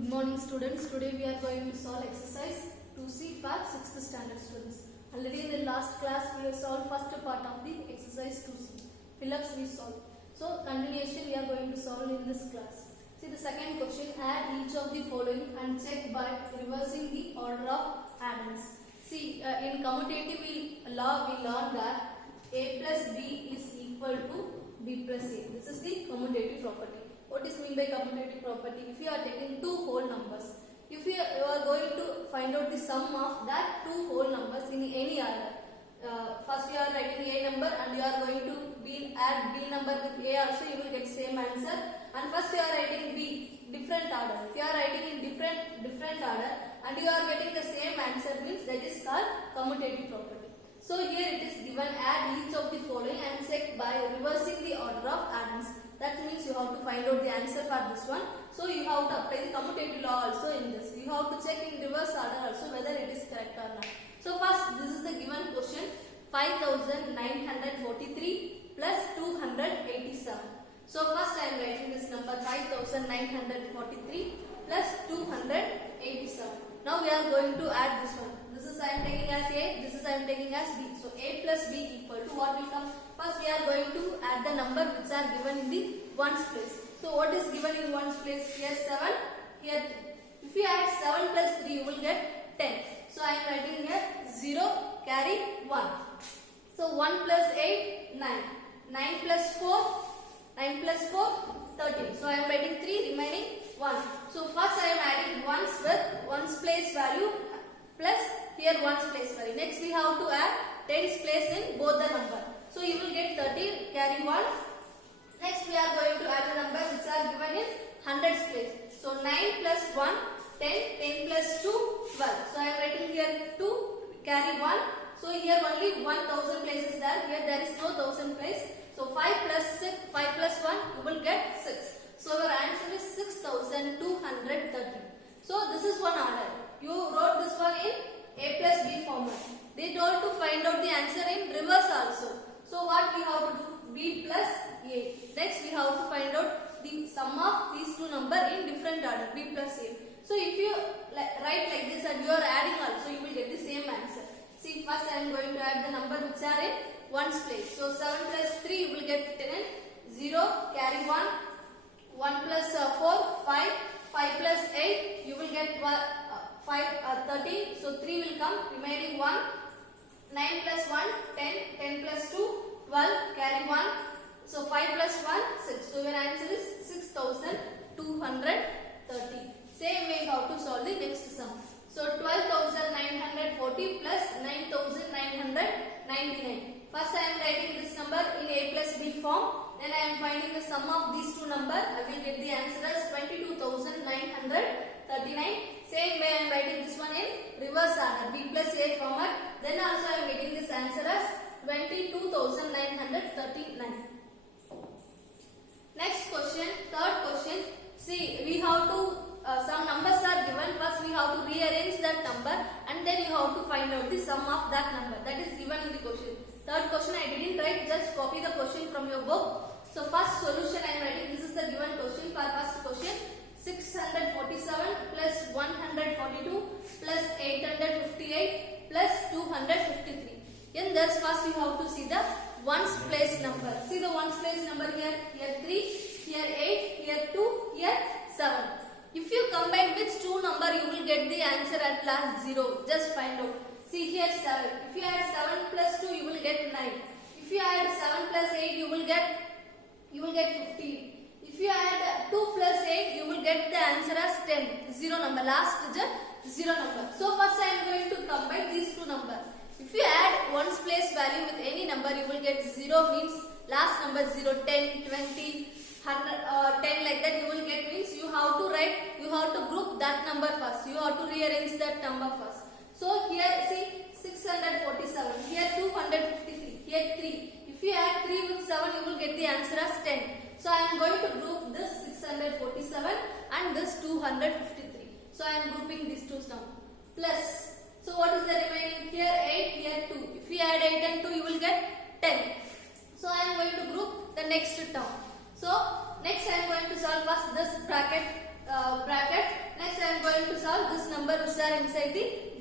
Good morning students. Today we are going to solve exercise 2C for 6th standard students. Already in the last class we have solved first part of the exercise 2C. Fill-ups we solved. So continuation we are going to solve in this class. See the second question, add each of the following and check by reversing the order of addends. See in commutative law we learned that a plus b is equal to b plus a. This is the commutative property. What is meant by commutative property? If you are taking two whole numbers, if you are going to find out the sum of that two whole numbers in any order, first you are writing a number and you are going to add b number with a also, you will get same answer. And first you are writing b, different order. If you are writing in different order and you are getting the same answer, means that is called commutative property. So here it is given, add each of the following and check by reversing the order of addends. That means you have to find out the answer for this one. So you have to apply the commutative law also in this. You have to check in reverse order also whether it is correct or not. So first, this is the given question, 5943 plus 287. So first I am writing this number 5943 plus 287. Now we are going to add this one. This is I am taking as A, this is I am taking as B. So A plus B equal to what will come? First we are going to add the number which are given in the ones place. So what is given in ones place? Here 7, here 3. If you add 7 plus 3 you will get 10. So I am writing here 0 carry 1. So 1 plus 8, 9. 9 plus 4, 9 plus 4, 13. So I am writing 3 remaining 1. So first I am adding ones with ones place value plus here ones place value. Next we have to add tens place in both the number. So you will get 30 carry 1. Next we are going to add the number which are given in hundreds place. So 9 plus 1, 10, 10 plus 2, 12. So I am writing here 2 carry 1. So here only 1000 place is there. Here there is no 1000 place. So 5 plus 6, 5 plus 1 you will get 6. So your answer is 6230. So this is one order. You wrote this one in A plus B format. They told to find out the answer in reverse also. So what we have to do? B plus A. Next we have to find out the sum of these two numbers in different order. B plus A. So if you write like this and you are adding also, you will get the same answer. See, first I am going to add the number which are in ones place. So 7 plus 3 you will get 10. 0 carry 1. 1 plus 4 5. 5 plus 8 you will get 13. So 3 will come remaining 1. 9 plus 1 10. 10 plus 2 12 carry 1. So 5 plus 1 6. So your answer is 6230. Same way how to solve the next sum. So 12,940 plus 9,999. First I am writing this number in A plus B form. Then I am finding the sum of these two numbers. I will get the answer as 22,939. Same way I am writing this one in reverse order, B plus A format. Then also I am getting this answer as 22,939. Next question, third question. See, we have to, some numbers are given. First we have to rearrange that number and then you have to find out the sum of that number. That is given in the question. Third question I didn't write, just copy the question from your book. So first solution I am writing, this is the given question for first question. 647 plus 142 plus 858 plus 253. In this first we have to see the ones place number. See the ones place number here, here 3, here 8, here 2, here 7. If you combine which two number you will get the answer at last 0. Just find out. See here 7. If you add 7 plus 2 you will get 9. If you add 7 plus 8 you will get 15. If you add 2 plus 8 you will get the answer as 10. 0 number. Last digit 0 number. So first I am going to combine these two numbers. If you add ones place value with any number you will get 0 means last number 0, 10, 20, 100 10 like that you will get means you have to write, you have to group that number first. You have to rearrange that number first. So here see 647, here 253, here 3. If you add 3 with 7 you will get the answer as 10. So I am going to group this 647 and this 253. So I am grouping these two now. Plus. So what is the remaining? Here 8, here 2. If you add 8 and 2 you will get 10. So I am going to group the next term. So next I am going to solve first this bracket. Next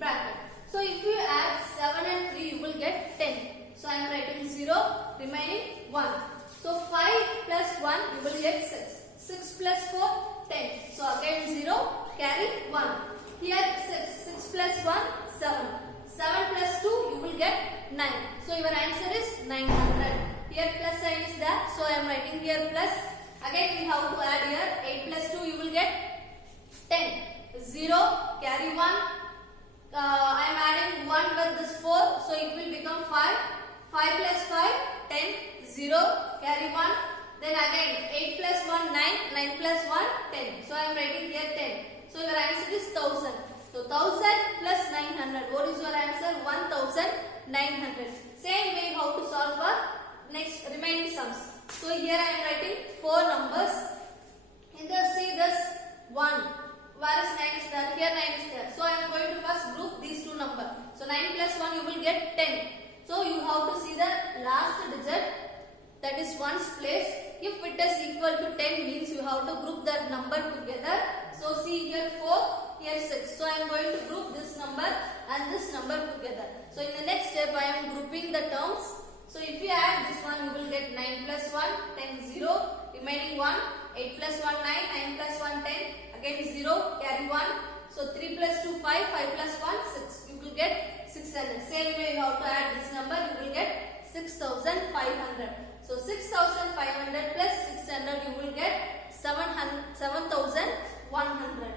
bracket. So if you add 7 and 3, you will get 10. So I am writing 0, remaining 1. So 5 plus 1, you will get 6. 6 plus 4, 10. So again 0, carry 1. Here 6 plus 1, 7. 7 plus 2, you will get 9. So your answer is 900. Here plus sign is there. So I am writing here plus. Again we have to add here 8 plus 2, you will get 10. 0, carry 1. I am adding 1 with this 4. So it will become 5. 5 plus 5, 10. 0, carry 1. Then again 8 plus 1, 9. 9 plus 1, 10. So I am writing here 10. So your answer is 1000. So 1000 plus 900. What is your answer? 1900. Same way how to solve for next remaining sums. So here I am writing 4 numbers. In the see this 1. Where is 9 is there? Here 9 is there. So I am going to first group these two numbers. So 9 plus 1 you will get 10. So you have to see the last digit, that is ones place. If it is equal to 10 means you have to group that number together. So see here 4, here 6. So I am going to group this number and this number together. So in the next step I am grouping the terms. So if you add this one you will get 9 plus 1, 10, 0, remaining 1, 8 plus 1, 9, 9 plus 1, 10, again 0, carry 1. So 3 plus 2, 5, 5 plus 1, 6. You will get 600. Same way you have to add this number, you will get 6500. So 6500 plus 600, you will get 7100.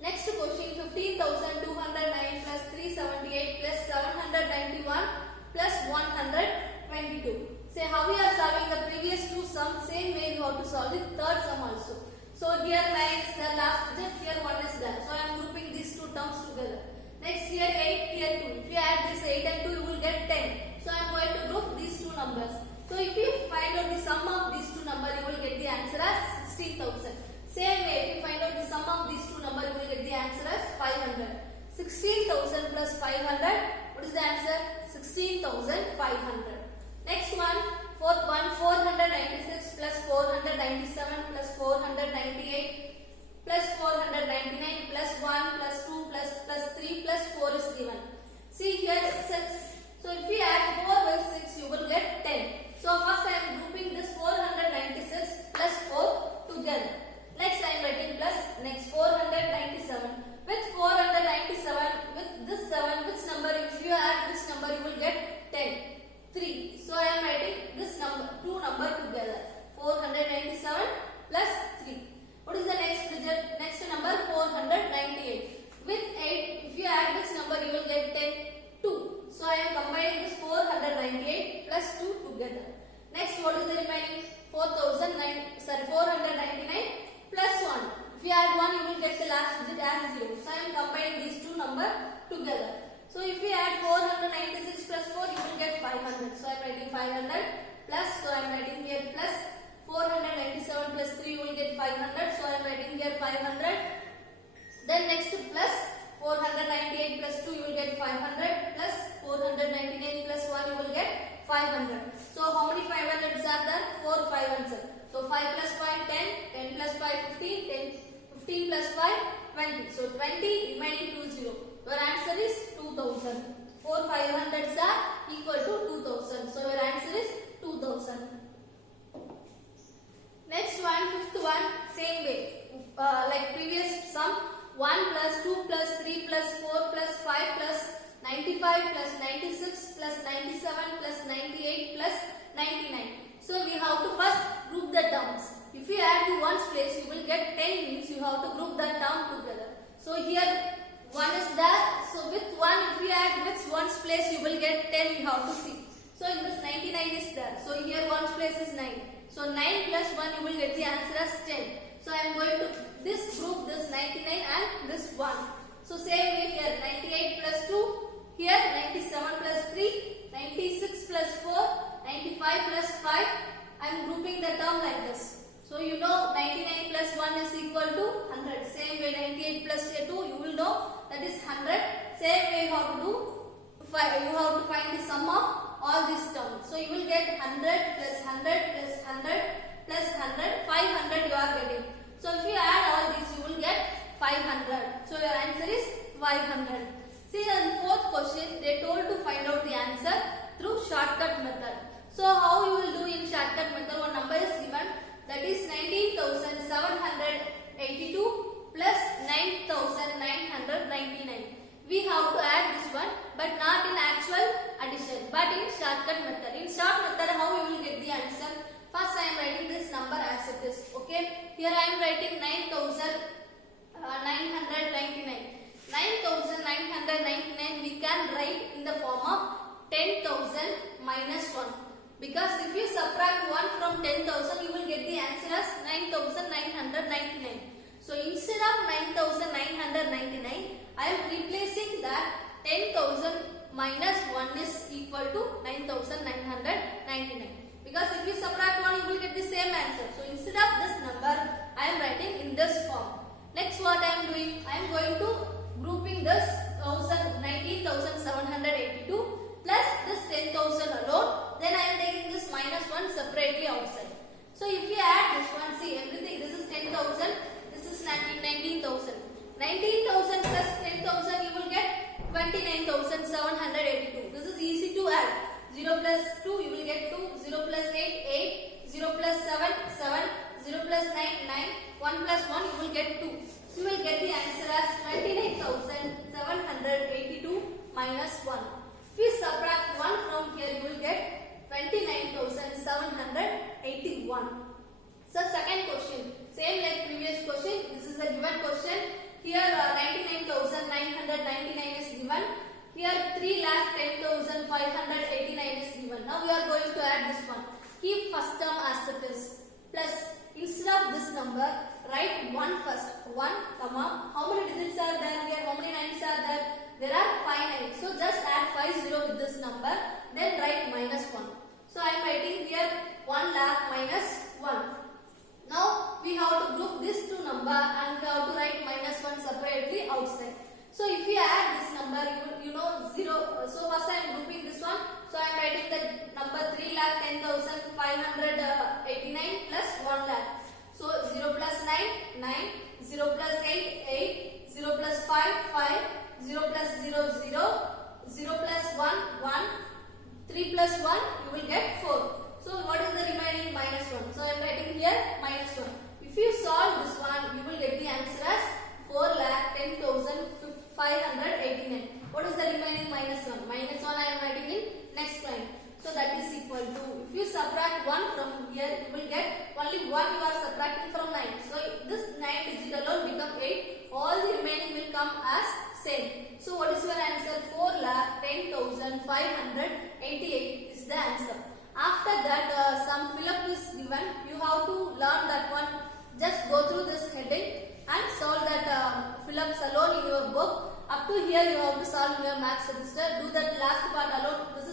Next question, 15,209 plus 378 plus 791 plus 122. Say how we are solving the previous two sums, same way you have to solve the third sum also. So here 9 is the last digit, here 1 is there. So I am grouping these two terms together. Next here 8, here 2. If you add this 8 and 2, you will get 10. So I am going to group these two numbers. So if you find out the sum of these two numbers, you will get the answer as 16,000. Same way, if you find out the sum of these two numbers, you will get the answer as 500. 16,000 plus 500, what is the answer? 16,500. Next one, fourth one, 496 plus 497 plus 498 plus 499 plus 1 plus 2 plus 3 plus 4 is given. See here 6. So if we add 4 with 6, you will get 10. So first I am grouping this 496 plus 4 together. Next I am writing plus, next 497 with 497 with this 7, which number, if you add this number you will get 10. 3. So I am writing this number, two number together. 497 plus 3. What is the next digit? Next number 498. With 8, if you add this number you will get 10. 2. So I am combining this 498 plus 2 together. Next, what is the remaining? 499 plus 1. If you add 1, you will get the last digit as 0. So I am combining these two numbers together. So if we add 496 plus 4, you will get 500. So I am writing 500 plus. So I am writing here plus 497 plus 3, you will get 500. So I am writing here 500. Then next plus 498 plus 2, you will get 500 plus 499 plus 1, you will get 500. So how many 500s are there? 4 500s. So 5 plus 5, 10, 10 plus 5, 15, 15 plus 5, 20. So 20 remaining 20. Your answer is 2000. 4 500s are equal to 2000. So your answer is 2000. Next one, fifth one, same way. Like previous sum, 1 plus 2 plus 3 plus 4 plus 5 plus 95 plus 96 plus 97 plus 98 plus 99. So we have to first group the terms. If you add the ones place, you will get 10 means you have to group the term together. So here 1 is there. So with 1, if you add with ones place, you will get 10. You have to see. So in this 99 is there. So here ones place is 9. So 9 plus 1, you will get the answer as 10. So I am going to this group this 99 and this 1. So same way here 98 plus 2, here 97 plus 3, 96 plus 4, 95 plus 5. I am grouping the term like this. So you know 99 plus 1 is equal to 100. Same way 98 plus 2 you will know that is 100. Same way you have to do, you have to find the sum of all these terms. So you will get 100 plus 100 plus 100 plus 100, 500 you are getting. So if you add all these, you will get 500. So your answer is 500. See, in fourth question, they told to find out the answer through shortcut method. So how you will do in shortcut method? One number is given, that is 19,782 plus 9,999. We have to add this one, but not in actual addition, but in shortcut method. In short method, how you will get the answer? First, I am writing this number as it is. Okay, here I am writing 9,999. 9,999 we can write in the form of 10,000 minus 1. Because if you subtract 1 from 10,000, you will get the answer as 9,999. So instead of 9,999, I am replacing that 10,000 minus 1 is equal to 9,999. Because if you subtract 1, you will get the same answer. So instead of this number, I am writing in this form. Next, what I am doing? I am going to grouping this 19,782 plus this 10,000 alone. Then I am taking this minus 1 separately outside. So if you add this one, see everything, this is 10,000, this is 19,000. 19,000 plus 10,000, you will get 29,782. This is easy to add. 0 plus 2, you will get 2. 0 plus 8, 8. 0 plus 7, 7. 0 plus 9, 9. 1 plus 1, you will get 2. So you will get the answer as 29,782 minus 1. If you subtract 1 from here, you will get 29,781. So second question, same like previous question. This is a given question. Here 99,999 is given. Here 3,10,589 is given. Now we are going to add this one. Keep first term as it is. Plus, instead of this number, write 1 first. 1, comma. How many digits are there here? How many 9s are there? There are 5 9s. So just add 50 with this number. Then write minus 1. So I am writing here 1 lakh minus 1. Now we have to group these two number and we have to write minus 1 separately outside. So if you add this number, you know 0. So first I am grouping this one. So I am writing the number 3,10,589 plus 1 lakh. So 0 plus 9, 9. 0 plus 8, 8. 0 plus 5, 5. 0 plus 0, 0. 0 plus 1, 1. 3 plus 1, you will get 4. So what is the remaining? Minus 1. So I am writing here minus 1. If you solve this one, you will get the answer as 4,10,589. What is the remaining? Minus 1. Minus 1 I am writing in next line. So that is equal to, if you subtract 1 from here, you will get only 1 you are subtracting from 9. So this 9 digit alone become 8. All the remaining will come as same. So what is your answer? 4,10,588 is the answer. After that, some fill-up is given. You have to learn that one. Just go through this heading and solve that fill-ups alone in your book. Up to here, you have to solve in your maths register. Do that last part alone. This